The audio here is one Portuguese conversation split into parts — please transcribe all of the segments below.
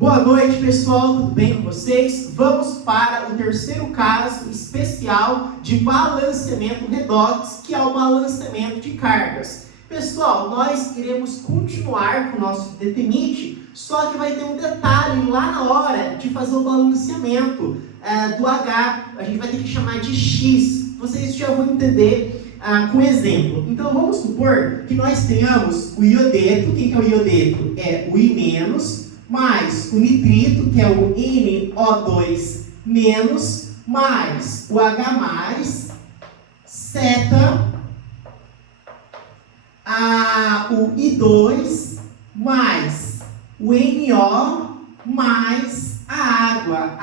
Boa noite, pessoal, tudo bem com vocês? Vamos para o terceiro caso especial de balanceamento redox, que é o balanceamento de cargas. Pessoal, nós iremos continuar com o nosso detenite, só que vai ter um detalhe lá na hora de fazer o balanceamento do H, a gente vai ter que chamar de X. Vocês já vão entender com exemplo. Então vamos supor que nós tenhamos o iodeto. Quem que é o iodeto? É o I- mais o nitrito, que é o NO2-, mais o H+, seta, o I2, mais o NO, mais a água,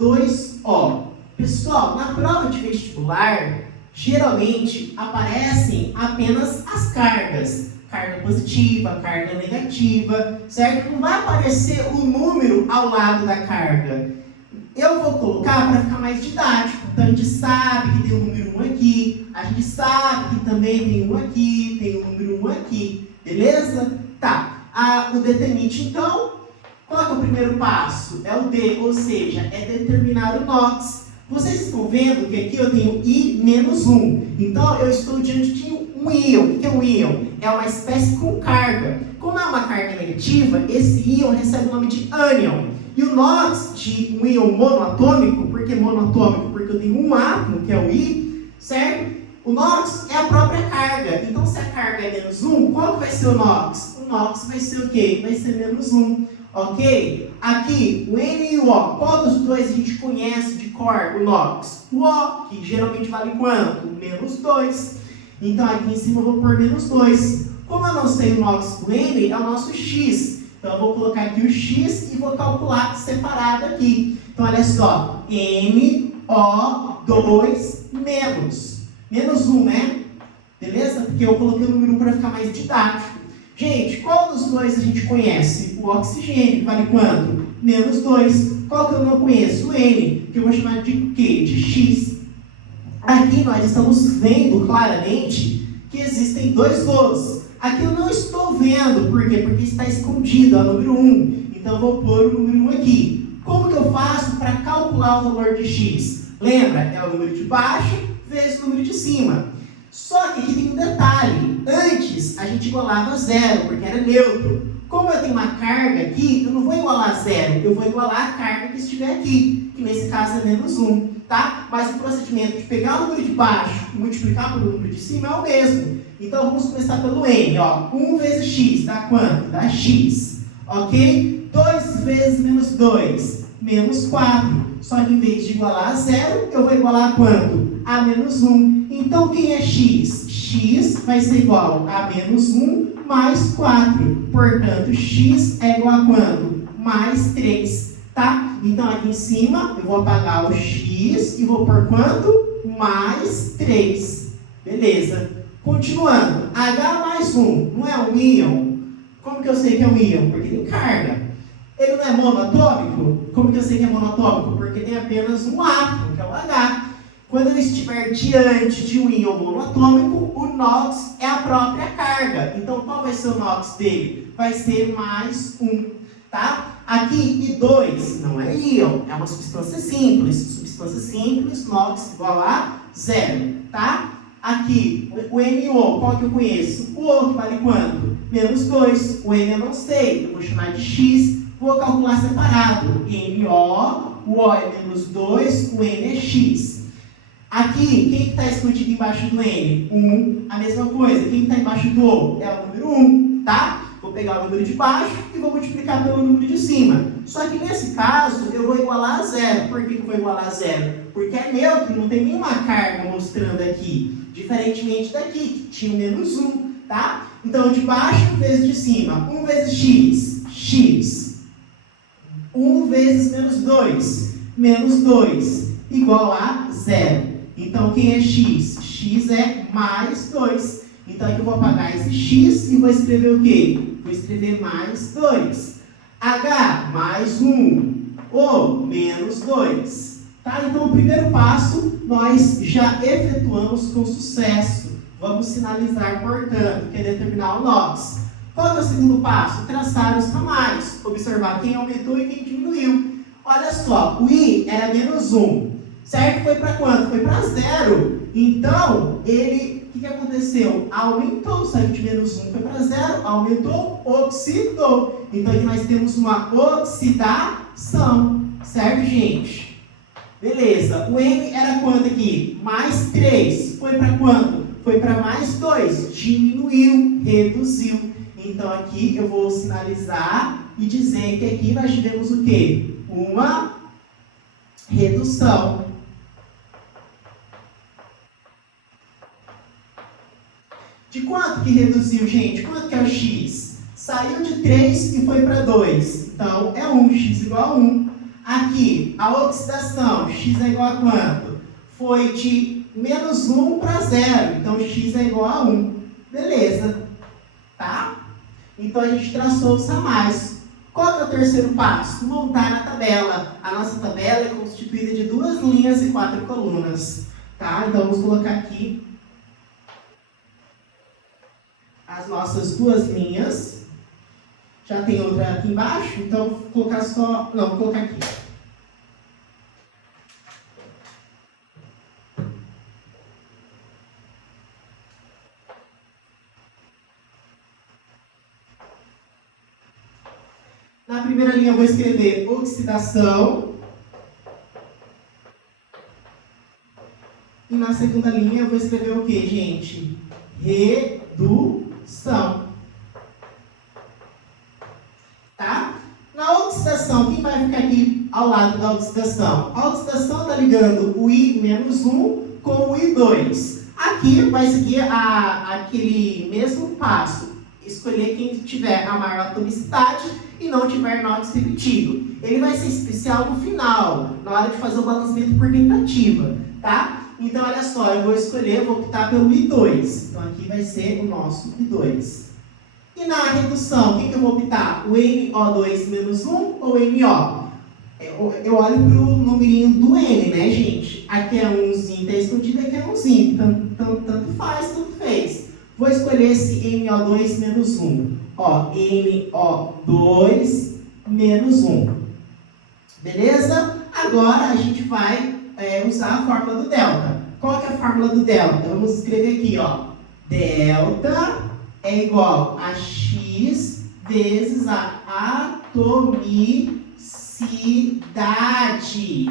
H2O. Pessoal, na prova de vestibular, geralmente aparecem apenas as cargas. Carga positiva, carga negativa, certo? Não vai aparecer o número ao lado da carga. Eu vou colocar para ficar mais didático. Então a gente sabe que tem o número 1 aqui, a gente sabe que também tem um aqui, tem o número 1 aqui, beleza? Tá. O detenite, então, qual é o primeiro passo? É o D, ou seja, é determinar o NOx. Vocês estão vendo que aqui eu tenho I-1. Então eu estou diante de um íon. O que é um íon? É uma espécie com carga. Como é uma carga negativa, esse íon recebe o nome de ânion. E o NOx de um íon monoatômico, por que monoatômico? Porque eu tenho um átomo, que é o I, certo? O NOx é a própria carga. Então se a carga é -1, qual que vai ser o NOx? O NOx vai ser o quê? Vai ser -1. Ok? Aqui, o N e o O, qual dos dois a gente conhece de cor? O NOx. O O, que geralmente vale quanto? -2. Então aqui em cima eu vou pôr -2. Como eu não sei o NOx do N, é o nosso X. Então eu vou colocar aqui o X e vou calcular separado aqui. Então olha só, NO2-. -1, né? Beleza? Porque eu coloquei o número 1 para ficar mais didático. Gente, qual dos dois a gente conhece? O oxigênio, que vale quanto? -2. Qual que eu não conheço? O N, que eu vou chamar de quê? De X. Aqui nós estamos vendo claramente que existem dois Os. Aqui eu não estou vendo, por quê? Porque está escondido, é o número 1. Então eu vou pôr o número 1 aqui. Como que eu faço para calcular o valor de X? Lembra? É o número de baixo vezes o número de cima. Só que aqui tem um detalhe. Antes a gente igualava a zero, porque era neutro. Como eu tenho uma carga aqui, eu não vou igualar a zero, eu vou igualar a carga que estiver aqui, que nesse caso é -1, tá? Mas o procedimento de pegar o número de baixo e multiplicar pelo número de cima é o mesmo. Então vamos começar pelo N, ó. 1 vezes X dá quanto? Dá X, ok? 2 vezes -2, -4. Só que em vez de igualar a zero, eu vou igualar a quanto? A -1. Então, quem é X? X vai ser igual a -1 mais 4. Portanto, X é igual a quanto? Mais 3, tá? Então, aqui em cima, eu vou apagar o X e vou por quanto? Mais 3. Beleza. Continuando. H+1 não é um íon? Como que eu sei que é um íon? Porque tem carga. Ele não é monoatômico? Como que eu sei que é monoatômico? Porque tem apenas um átomo, que é o H. Quando eu estiver diante de um íon monoatômico, o NOx é a própria carga. Então, qual vai ser o NOx dele? Vai ser +1, tá? Aqui, I2 não é íon, é uma substância simples. Substância simples, NOx igual a 0, tá? Aqui, o NO, qual que eu conheço? O O, que vale quanto? -2. O N eu não sei, eu vou chamar de X, vou calcular separado. NO, o O é -2, o N é X. Aqui, quem está escondido embaixo do N? 1. A mesma coisa. Quem está embaixo do O? É o número 1, tá? Vou pegar o número de baixo e vou multiplicar pelo número de cima. Só que nesse caso, eu vou igualar a zero. Por que eu vou igualar a zero? Porque é neutro, não tem nenhuma carga mostrando aqui. Diferentemente daqui, que tinha o -1, tá? Então, de baixo vezes de cima. 1 vezes X, X. 1 vezes -2, -2, igual a 0. Então, quem é X? X é mais 2. Então, aqui eu vou apagar esse X e vou escrever o quê? Vou escrever mais 2. H, mais 1. O, -2. Tá? Então, o primeiro passo nós já efetuamos com sucesso. Vamos sinalizar, portanto, que é determinar o NOx. Qual é o segundo passo? Traçar os ramais. Observar quem aumentou e quem diminuiu. Olha só, o I era menos 1. Certo? Foi para quanto? Foi para 0. Então, ele, o que aconteceu? Aumentou, saiu de menos 1, foi para 0, aumentou, oxidou. Então, aqui nós temos uma oxidação. Certo, gente? Beleza. O M era quanto aqui? Mais 3. Foi para quanto? Foi para mais 2. Diminuiu, reduziu. Então, aqui eu vou sinalizar e dizer que aqui nós tivemos o quê? Uma redução. De quanto que reduziu, gente? Quanto que é o x? Saiu de 3 e foi para 2. Então, é 1. X igual a 1. Aqui, a oxidação. X é igual a quanto? Foi de menos 1 para 0. Então, x é igual a 1. Beleza. Tá? Então, a gente traçou os ramais. Qual é o terceiro passo? Montar a tabela. A nossa tabela é constituída de 2 linhas e 4 colunas. Tá? Então, vamos colocar aqui as nossas 2 linhas. Já tem outra aqui embaixo, então vou colocar só... Não, vou colocar aqui. Na primeira linha eu vou escrever oxidação. E na segunda linha eu vou escrever o que, gente? Redução. Tá? Na oxidação, quem vai ficar aqui ao lado da oxidação? A oxidação está ligando o I-1 com o I2. Aqui vai seguir aquele mesmo passo. Escolher quem tiver a maior atomicidade e não tiver NOx repetido. Ele vai ser especial no final, na hora de fazer o balanceamento por tentativa, tá? Então, olha só, eu vou escolher, vou optar pelo I2. Então, aqui vai ser o nosso I2. E na redução, o que eu vou optar? O NO2 menos 1 ou NO? Eu olho para o numerinho do N, né, gente? Aqui é umzinho, está escondido, aqui é umzinho. Tanto faz, tanto fez. Vou escolher esse NO2 menos 1. Ó, NO2 menos 1. Beleza? Agora a gente vai usar a fórmula do delta. Qual que é a fórmula do delta? Vamos escrever aqui, ó. Delta é igual a x vezes a atomicidade.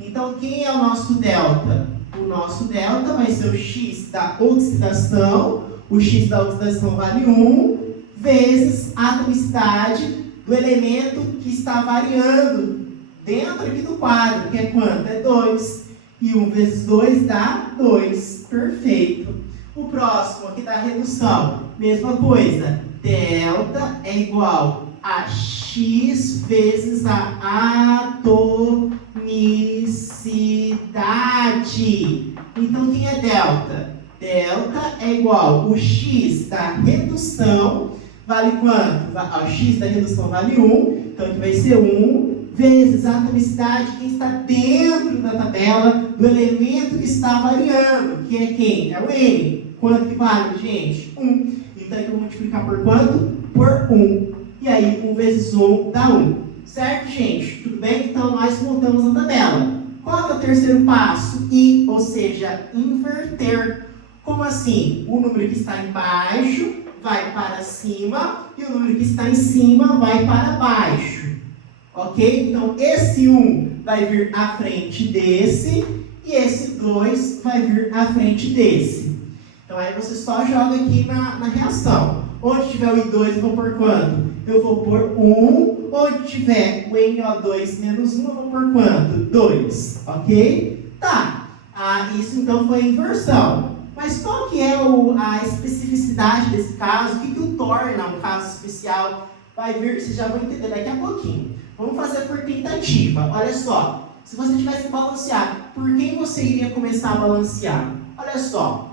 Então, quem é o nosso delta? O nosso delta vai ser o x da oxidação. O x da oxidação vale 1, vezes a atomicidade do elemento que está variando dentro aqui do quadro, que é quanto? É 2. E 1 vezes 2 dá 2. Perfeito. O próximo aqui da redução, mesma coisa. Delta é igual a x vezes a atomicidade. Então, quem é delta? Delta é igual o x da redução, vale quanto? O x da redução vale 1, então aqui vai ser 1, vezes a atomicidade, quem está dentro da tabela, do elemento que está variando, que é quem? É o N. Quanto que vale, gente? 1. Então aqui eu vou multiplicar por quanto? Por 1. E aí, 1 vezes 1 dá 1. Certo, gente? Tudo bem? Então, nós montamos a tabela. Qual é o terceiro passo? I, ou seja, inverter. Como assim? O número que está embaixo vai para cima e o número que está em cima vai para baixo. Ok? Então, esse 1 vai vir à frente desse e esse 2 vai vir à frente desse. Então, aí você só joga aqui na reação. Onde tiver o I2, eu vou pôr quanto? Eu vou pôr 1. Onde tiver o NO2 menos 1, eu vou pôr quanto? 2. Ok? Tá. Isso, então, foi a inversão. Mas qual que é a especificidade desse caso? O que o torna um caso especial? Vai vir, vocês já vão entender daqui a pouquinho. Vamos fazer por tentativa. Olha só. Se você tivesse que balancear, por quem você iria começar a balancear? Olha só.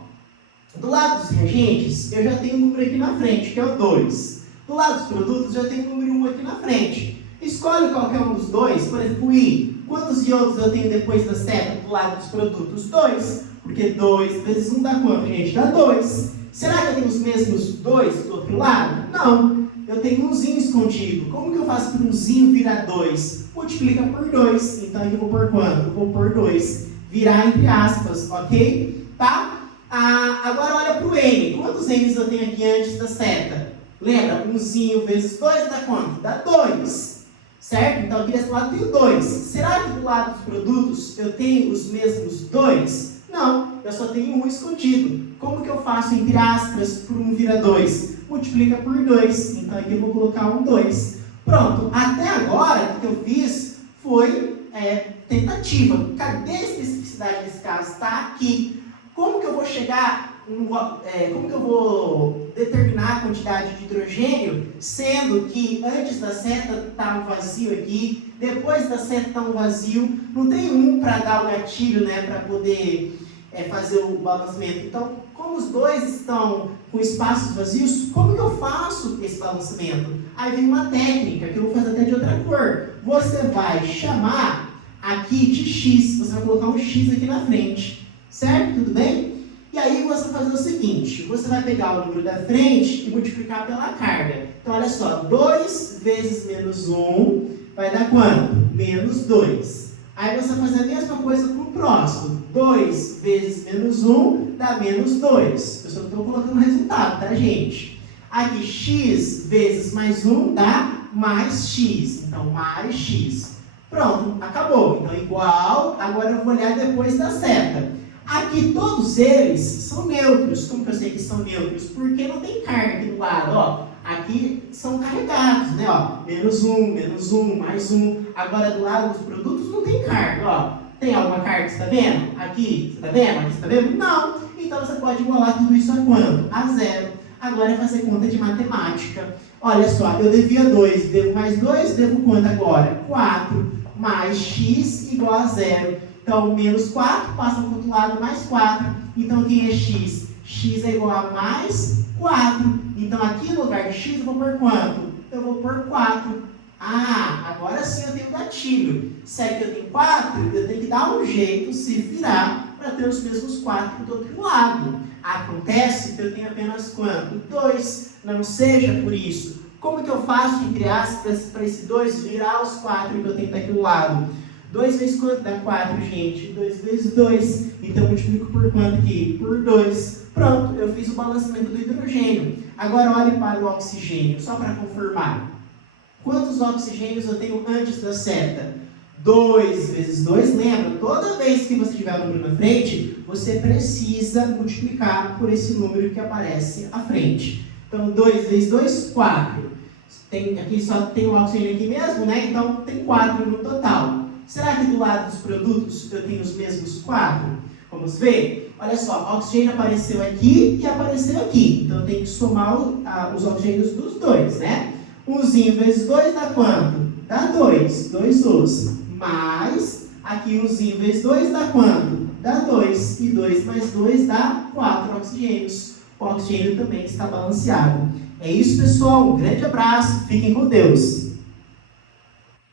Do lado dos reagentes, eu já tenho um número aqui na frente, que é o 2. Do lado dos produtos, eu já tenho o número 1 aqui na frente. Escolhe qualquer um dos dois, por exemplo, o I. Quantos iodos eu tenho depois da seta do lado dos produtos? 2. Porque 2 vezes 1 dá quanto, gente? Dá 2. Será que eu tenho os mesmos 2 do outro lado? Não. Eu tenho umzinho escondido. Como que eu faço para umzinho virar 2? Multiplica por 2. Então aqui eu vou por quanto? Eu vou por 2. Virar entre aspas, ok? Tá? Agora olha para o N. Quantos N's eu tenho aqui antes da seta? Lembra? Umzinho vezes 2 dá quanto? Dá 2. Certo? Então aqui desse lado eu tenho 2. Será que do lado dos produtos eu tenho os mesmos 2? Não. Eu só tenho um escondido. Como que eu faço entre aspas por 1 vira 2? Multiplica por 2. Então aqui eu vou colocar um 2. Pronto. Até agora o que eu fiz foi tentativa. Cadê a especificidade desse caso? Está aqui. Como que eu vou chegar, como que eu vou determinar a quantidade de hidrogênio, sendo que antes da seta está um vazio aqui, depois da seta está um vazio, não tem um para dar o gatilho, né, para poder fazer o balanceamento. Então, como os dois estão com espaços vazios, como que eu faço esse balanceamento? Aí vem uma técnica, que eu vou fazer até de outra cor. Você vai chamar aqui de X, você vai colocar um X aqui na frente. Certo? Tudo bem? E aí você vai fazer o seguinte, você vai pegar o número da frente e multiplicar pela carga. Então, olha só, 2 vezes menos 1 vai dar quanto? Menos 2. Aí você vai fazer a mesma coisa com o próximo. 2 vezes menos 1 dá menos 2. Eu só estou colocando o resultado, tá, gente? Aqui, x vezes mais 1 dá mais x. Então, mais x. Pronto, acabou. Então, igual. Agora eu vou olhar depois da seta. Aqui todos eles são neutros. Como que eu sei que são neutros? Porque não tem carga aqui do lado, ó. Aqui são carregados, né, ó. Menos 1, mais 1. Agora do lado dos produtos não tem carga, ó. Tem alguma carga que você está vendo? Aqui, você está vendo? Aqui você está vendo? Não. Então você pode igualar tudo isso a quanto? A 0. Agora é fazer conta de matemática. Olha só, eu devia 2, devo mais 2, devo quanto agora? 4 mais x igual a 0. Então, menos 4 passa para o outro lado, mais 4. Então, quem é x? X é igual a mais 4. Então, aqui no lugar de x, eu vou pôr quanto? Eu vou pôr 4. Agora sim eu tenho gatilho. Se aqui eu tenho 4, eu tenho que dar um jeito, se virar, para ter os mesmos 4 do outro lado. Acontece que eu tenho apenas quanto? 2. Não seja por isso. Como que eu faço, entre aspas, para esse 2 virar os 4 que eu tenho daquele lado? 2 vezes quanto dá 4, gente? 2 vezes 2. Então, eu multiplico por quanto aqui? Por 2. Pronto, eu fiz o balanceamento do hidrogênio. Agora, olhe para o oxigênio, só para confirmar. Quantos oxigênios eu tenho antes da seta? 2 vezes 2. Lembra, toda vez que você tiver o número na frente, você precisa multiplicar por esse número que aparece à frente. Então, 2 vezes 2, 4. Aqui só tem o oxigênio aqui mesmo, né? Então, tem 4 no total. Será que do lado dos produtos eu tenho os mesmos 4? Vamos ver? Olha só, o oxigênio apareceu aqui e apareceu aqui. Então, eu tenho que somar os oxigênios dos dois, né? 1 vezes 2 dá quanto? Dá 2. 2 U's. Mais, aqui 1 vezes 2 dá quanto? Dá 2. E 2 mais 2 dá 4 oxigênios. O oxigênio também está balanceado. É isso, pessoal. Um grande abraço. Fiquem com Deus.